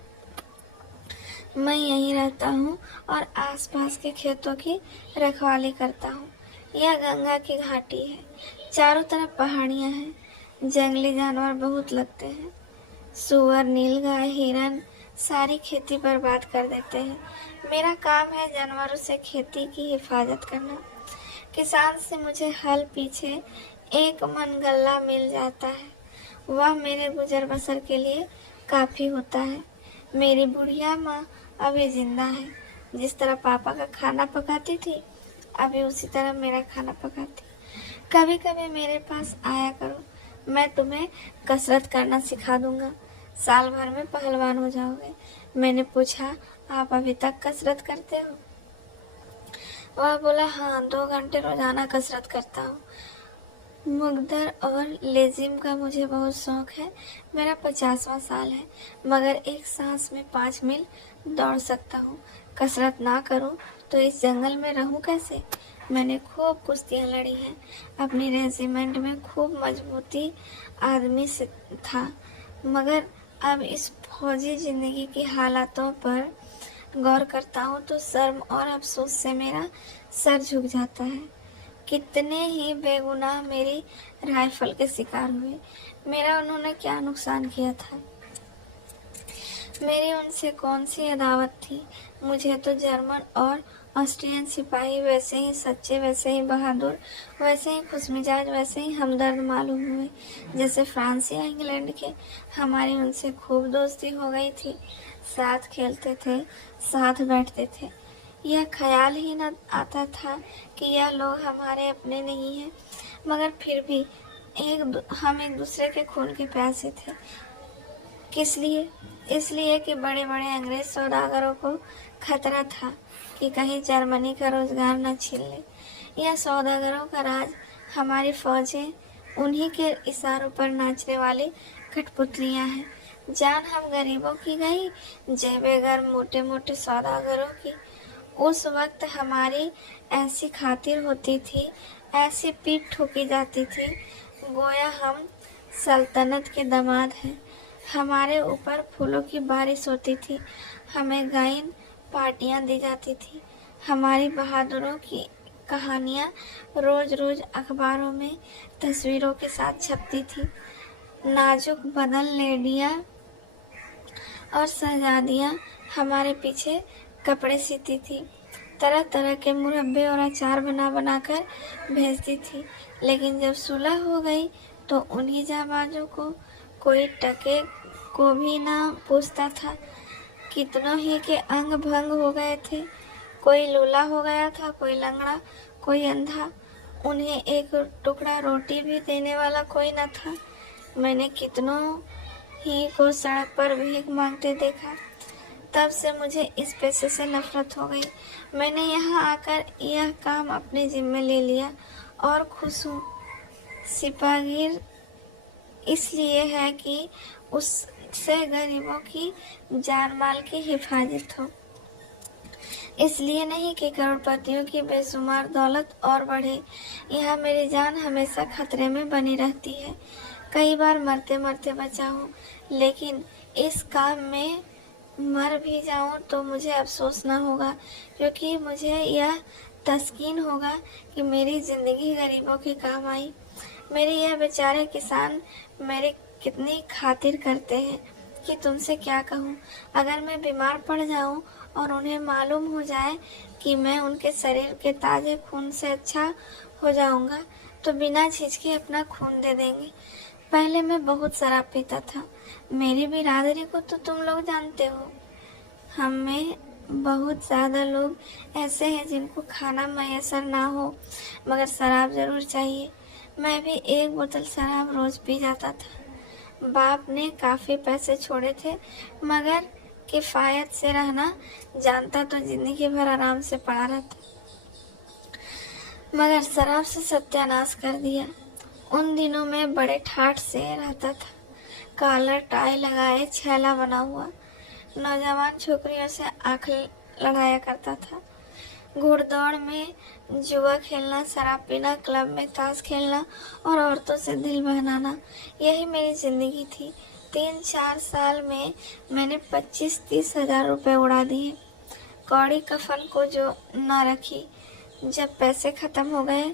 मैं यहीं रहता हूँ और आसपास के खेतों की रखवाली करता हूँ। यह गंगा की घाटी है, चारों तरफ पहाड़ियाँ हैं, जंगली जानवर बहुत लगते हैं। सूअर, नीलगाय, हिरन सारी खेती बर्बाद कर देते हैं। मेरा काम है जानवरों से खेती की हिफाजत करना। किसान से मुझे हल पीछे एक मन गल्ला मिल जाता है, वह मेरे गुजर बसर के लिए काफ़ी होता है। मेरी बुढ़िया माँ अभी जिंदा है। जिस तरह पापा का खाना पकाती थी, अभी उसी तरह मेरा खाना पकाती। कभी कभी मेरे पास आया करो, मैं तुम्हें कसरत करना सिखा दूंगा, साल भर में पहलवान हो जाओगे। मैंने पूछा, आप अभी तक कसरत करते हो? वह बोला, हाँ, 2 घंटे रोजाना कसरत करता हूँ। मुगदर और लेजिम का मुझे बहुत शौक है। मेरा 50वां साल है, मगर एक सांस में 5 मील दौड़ सकता हूँ। कसरत ना करूँ तो इस जंगल में रहूँ कैसे? मैंने खूब कुश्तियाँ लड़ी हैं। अपनी रेजिमेंट में खूब मजबूती आदमी से था, मगर अब इस फौजी जिंदगी की हालातों पर गौर करता हूँ तो शर्म और अफसोस से मेरा सर झुक जाता है। कितने ही बेगुनाह मेरी राइफल के शिकार हुए। मेरा उन्होंने क्या नुकसान किया था? मेरी उनसे कौन सी अदावत थी? मुझे तो जर्मन और ऑस्ट्रियन सिपाही वैसे ही सच्चे, वैसे ही बहादुर, वैसे ही खुशमिजाज, वैसे ही हमदर्द मालूम हुए जैसे फ्रांस या इंग्लैंड के। हमारी उनसे खूब दोस्ती हो गई थी। साथ खेलते थे, साथ बैठते थे। यह ख्याल ही न आता था कि यह लोग हमारे अपने नहीं हैं, मगर फिर भी हम एक दूसरे के खून के प्यासे थे। किस लिए? इसलिए कि बड़े बड़े अंग्रेज सौदागरों को खतरा था कि कहीं जर्मनी का रोजगार न छीन ले। यह सौदागरों का राज हमारी फौजें उन्हीं के इशारों पर नाचने वाली कठपुतलियां हैं। जान हम गरीबों की गई, जेबें गर्म मोटे मोटे सौदागरों की। उस वक्त हमारी ऐसी खातिर होती थी, ऐसी पीठ ठोकी जाती थी, गोया हम सल्तनत के दामाद हैं। हमारे ऊपर फूलों की बारिश होती थी, हमें गाइन पार्टियां दी जाती थी। हमारी बहादुरों की कहानियां रोज रोज अखबारों में तस्वीरों के साथ छपती थी। नाजुक बदन लेडियां और शहजादियां हमारे पीछे कपड़े सीती थी, तरह तरह के मुरब्बे और अचार बना बना कर भेजती थी। लेकिन जब सुलह हो गई तो उन्हीं जाबाजों को कोई टके को भी ना पूछता था। कितनों ही के अंग भंग हो गए थे, कोई लूला हो गया था, कोई लंगड़ा, कोई अंधा। उन्हें एक टुकड़ा रोटी भी देने वाला कोई न था। मैंने कितनों ही को सड़क पर भीख मांगते देखा। तब से मुझे इस पेशे से नफरत हो गई। मैंने यहाँ आकर यह काम अपने जिम्मे ले लिया और खुश हूँ। सिपाहीर इसलिए है कि उससे गरीबों की जान माल की हिफाजत हो, इसलिए नहीं कि करोड़पतियों की बेशुमार दौलत और बढ़े। यहाँ मेरी जान हमेशा खतरे में बनी रहती है। कई बार मरते मरते बचा हूँ, लेकिन इस काम में मर भी जाऊं तो मुझे अफसोस ना होगा, क्योंकि मुझे यह तस्कीन होगा कि मेरी जिंदगी गरीबों के काम आई। मेरे यह बेचारे किसान मेरे कितनी खातिर करते हैं कि तुमसे क्या कहूँ। अगर मैं बीमार पड़ जाऊँ और उन्हें मालूम हो जाए कि मैं उनके शरीर के ताज़े खून से अच्छा हो जाऊँगा तो बिना झिझके अपना खून दे देंगे। पहले मैं बहुत शराब पीता था। मेरी बिरादरी को तो तुम लोग जानते हो। हम में बहुत ज़्यादा लोग ऐसे हैं जिनको खाना मैसर ना हो मगर शराब ज़रूर चाहिए। मैं भी 1 बोतल शराब रोज़ पी जाता था। बाप ने काफ़ी पैसे छोड़े थे मगर किफ़ायत से रहना जानता तो ज़िंदगी भर आराम से पड़ा रहता, मगर शराब से सत्यानाश कर दिया। उन दिनों में बड़े ठाठ से रहता था, कॉलर टाई लगाए छैला बना हुआ, नौजवान छोकरियों से आंख लड़ाया करता था। घुड़दौड़ में जुआ खेलना, शराब पीना, क्लब में ताश खेलना और औरतों से दिल बहलाना, यही मेरी जिंदगी थी। 3-4 साल में मैंने 25-30 हजार रुपये उड़ा दिए। कौड़ी कफन को जो न रखी। जब पैसे खत्म हो गए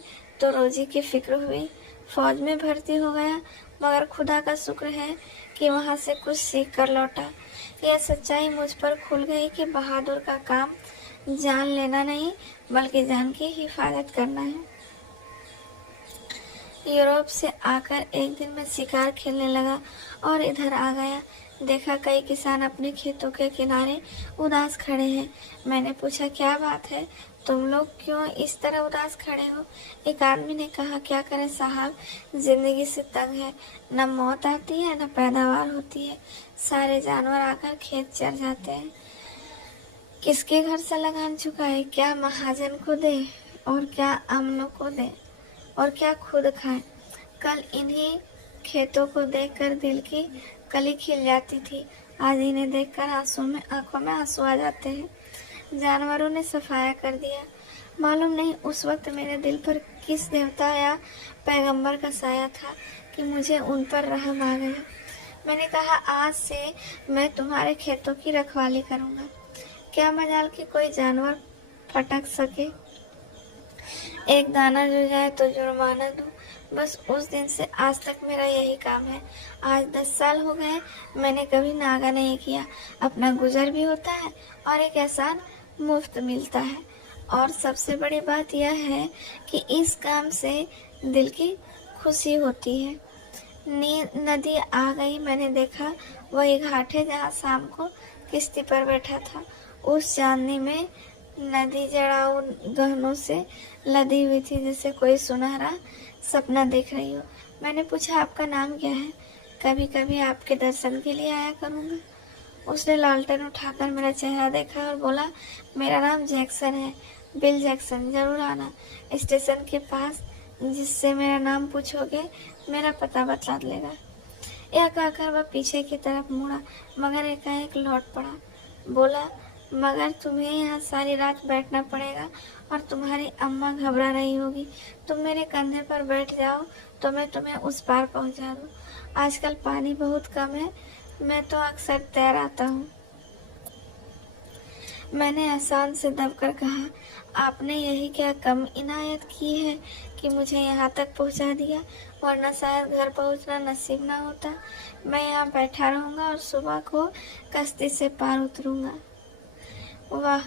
तो रोजी की फिक्र हुई। फौज में भर्ती हो गया मगर खुदा का शुक्र है कि वहाँ से कुछ सीख कर लौटा। यह सच्चाई मुझ पर खुल गई कि बहादुर का काम जान लेना नहीं बल्कि जान की हिफाजत करना है। यूरोप से आकर एक दिन मैं शिकार खेलने लगा और इधर आ गया। देखा कई किसान अपने खेतों के किनारे उदास खड़े हैं। मैंने पूछा क्या बात है, तुम लोग क्यों इस तरह उदास खड़े हो? एक आदमी ने कहा क्या करें साहब, जिंदगी से तंग है, न मौत आती है न पैदावार होती है। सारे जानवर आकर खेत चर जाते हैं। किसके घर से लगान चुकाए, क्या महाजन को दे और क्या अमलों को दे और क्या खुद खाए। कल इन्हीं खेतों को देखकर दिल की कली खिल जाती थी, आज इन्हें देखकर आंखों में आंसू आ जाते हैं। जानवरों ने सफाया कर दिया। मालूम नहीं उस वक्त मेरे दिल पर किस देवता या पैगंबर का साया था कि मुझे उन पर रहम आ गया। मैंने कहा आज से मैं तुम्हारे खेतों की रखवाली करूँगा। क्या मजाल कि कोई जानवर फटक सके, एक दाना जुड़ जाए तो जुर्माना दूं। बस उस दिन से आज तक मेरा यही काम है। आज 10 साल हो गए, मैंने कभी नागा नहीं किया। अपना गुजर भी होता है और एक एहसान मुफ्त मिलता है। और सबसे बड़ी बात यह है कि इस काम से दिल की खुशी होती है। नदी आ गई, मैंने देखा वही घाट है जहाँ शाम को किश्ती पर बैठा था। उस चांदनी में नदी जड़ाऊ गहनों से लदी हुई थी, जैसे कोई सुनहरा सपना देख रही हो। मैंने पूछा आपका नाम क्या है, कभी कभी आपके दर्शन के लिए आया करूँगा। उसने लालटेन उठाकर मेरा चेहरा देखा और बोला मेरा नाम जैक्सन है, बिल जैक्सन, जरूर आना स्टेशन के पास, जिससे मेरा नाम पूछोगे मेरा पता बतला लेगा। यह कहकर वह पीछे की तरफ मुड़ा मगर एकाएक लौट पड़ा। बोला मगर तुम्हें यहाँ सारी रात बैठना पड़ेगा और तुम्हारी अम्मा घबरा रही होगी। तुम मेरे कंधे पर बैठ जाओ तो मैं तुम्हें उस पार पहुँचा दूँ। आजकल पानी बहुत कम है, मैं तो अक्सर तैर आता हूँ। मैंने एहसान से दबकर कहा आपने यही क्या कम इनायत की है कि मुझे यहाँ तक पहुँचा दिया, वरना शायद घर पहुँचना नसीब ना होता। मैं यहाँ बैठा रहूँगा और सुबह को कश्ती से पार उतरूँगा। वाह,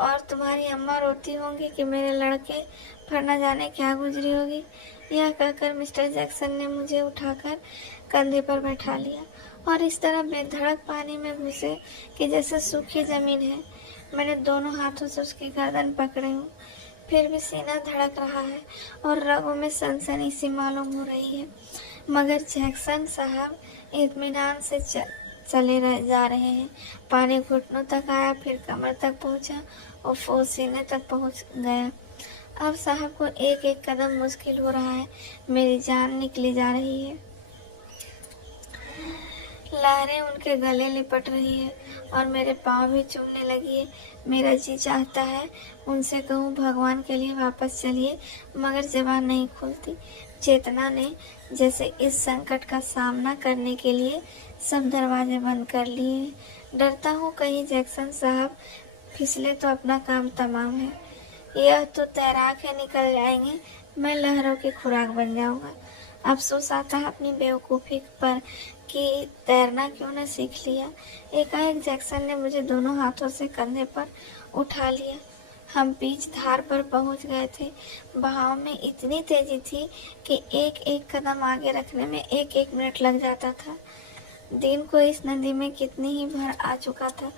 और तुम्हारी अम्मा रोती होंगी कि मेरे लड़के पर न जाने क्या गुजरी होगी। यह कहकर मिस्टर जैक्सन ने मुझे उठाकर कंधे पर बैठा लिया और इस तरह बेधड़क पानी में घुसे कि जैसे सूखी जमीन है। मैंने दोनों हाथों से उसकी गर्दन पकड़े हूँ, फिर भी सीना धड़क रहा है और रगों में सनसनी सी मालूम हो रही है। मगर जैक्सन साहब इत्मीनान से चले जा रहे हैं। पानी घुटनों तक आया, फिर कमर तक पहुंचा और फिर सीने तक पहुंच गया। अब साहब को एक एक कदम मुश्किल हो रहा है, मेरी जान निकली जा रही है। लहरें उनके गले लिपट रही है और मेरे पाँव भी चूमने लगी है। मेरा जी चाहता है उनसे कहूँ भगवान के लिए वापस चलिए, मगर ज़बान नहीं खुलती। चेतना ने जैसे इस संकट का सामना करने के लिए सब दरवाजे बंद कर लिए। डरता हूँ कहीं जैक्सन साहब फिसले तो अपना काम तमाम है। यह तो तैराक है, निकल जाएंगे, मैं लहरों की खुराक बन जाऊँगा। अफसोस आता है अपनी बेवकूफ़ी पर कि तैरना क्यों न सीख लिया। एकाएक जैक्सन ने मुझे दोनों हाथों से कंधे पर उठा लिया। हम बीच धार पर पहुंच गए थे। बहाव में इतनी तेजी थी कि एक एक कदम आगे रखने में एक एक मिनट लग जाता था। दिन को इस नदी में कितनी ही भर आ चुका था,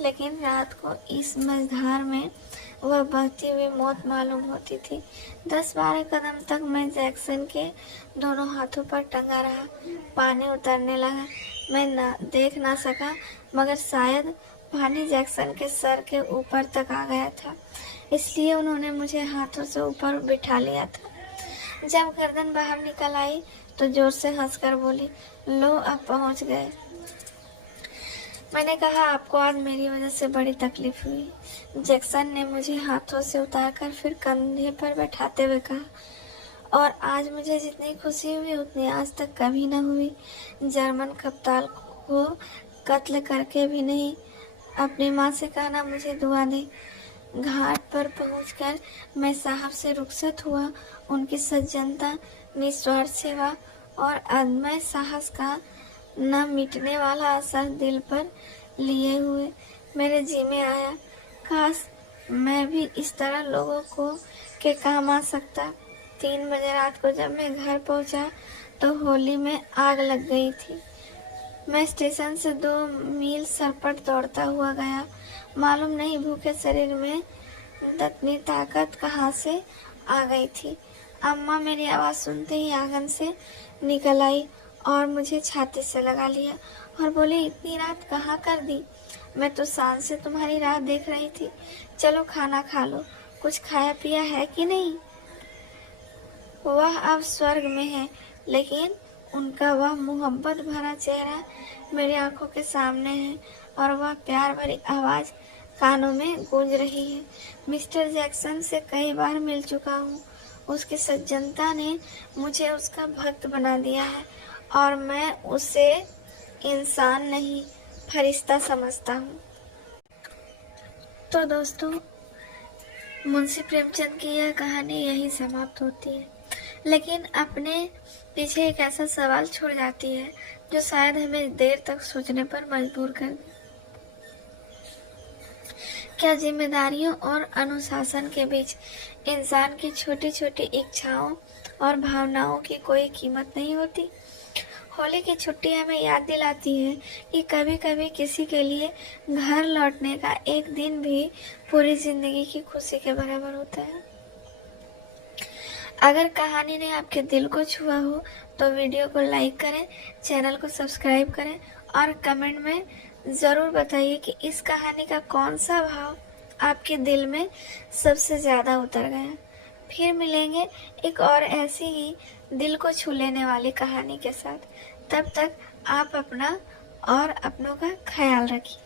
लेकिन रात को इस मझधार में वह बहती हुई मौत मालूम होती थी। 10-12 कदम तक मैं जैक्सन के दोनों हाथों पर टंगा रहा। पानी उतरने लगा। मैं देख ना सका, मगर शायद पानी जैक्सन के सर के ऊपर तक आ गया था, इसलिए उन्होंने मुझे हाथों से ऊपर बिठा लिया था। जब गर्दन बाहर निकल आई तो जोर से हंसकर बोली, लो अब पहुंच गए। मैंने कहा, आपको आज मेरी वजह से बड़ी तकलीफ हुई। जैक्सन ने मुझे हाथों से उतारकर फिर कंधे पर बैठाते हुए कहा, और आज मुझे जितनी खुशी हुई उतनी आज तक कभी न हुई। जर्मन कप्तान को कत्ल करके भी नहीं। अपनी माँ से कहना मुझे दुआ दे। घाट पर पहुंचकर मैं साहब से रुखसत हुआ। उनकी सज्जनता, निस्वार्थ सेवा और अदम्य साहस का न मिटने वाला असर दिल पर लिए हुए मेरे जी में आया। काश मैं भी इस तरह लोगों को के काम आ सकता। 3 बजे रात को जब मैं घर पहुंचा तो होली में आग लग गई थी। मैं स्टेशन से 2 मील सरपट दौड़ता हुआ गया। मालूम नहीं भूखे शरीर में इतनी ताकत कहाँ से आ गई थी। अम्मा मेरी आवाज़ सुनते ही आंगन से निकल आई और मुझे छाती से लगा लिया और बोली, इतनी रात कहाँ कर दी? मैं तो सांझ से तुम्हारी राह देख रही थी। चलो खाना खा लो। कुछ खाया पिया है कि नहीं? वह अब स्वर्ग में है, लेकिन उनका वह मोहब्बत भरा चेहरा मेरी आंखों के सामने है और वह प्यार भरी आवाज़ कानों में गूंज रही है। मिस्टर जैक्सन से कई बार मिल चुका हूँ। उसकी सज्जनता ने मुझे उसका भक्त बना दिया है और मैं उसे इंसान नहीं, फरिश्ता समझता हूँ। तो दोस्तों, मुंशी प्रेमचंद की यह कहानी यही समाप्त होती है, लेकिन अपने पीछे एक ऐसा सवाल छोड़ जाती है जो शायद हमें देर तक सोचने पर मजबूर कर दे। क्या जिम्मेदारियों और अनुशासन के बीच इंसान की छोटी छोटी इच्छाओं और भावनाओं की कोई कीमत नहीं होती? होली की छुट्टी हमें याद दिलाती है कि कभी कभी किसी के लिए घर लौटने का एक दिन भी पूरी जिंदगी की खुशी के बराबर होता है। अगर कहानी ने आपके दिल को छुआ हो तो वीडियो को लाइक करें, चैनल को सब्सक्राइब करें और कमेंट में ज़रूर बताइए कि इस कहानी का कौन सा भाव आपके दिल में सबसे ज़्यादा उतर गया। फिर मिलेंगे एक और ऐसी ही दिल को छू लेने वाली कहानी के साथ। तब तक आप अपना और अपनों का ख्याल रखिए।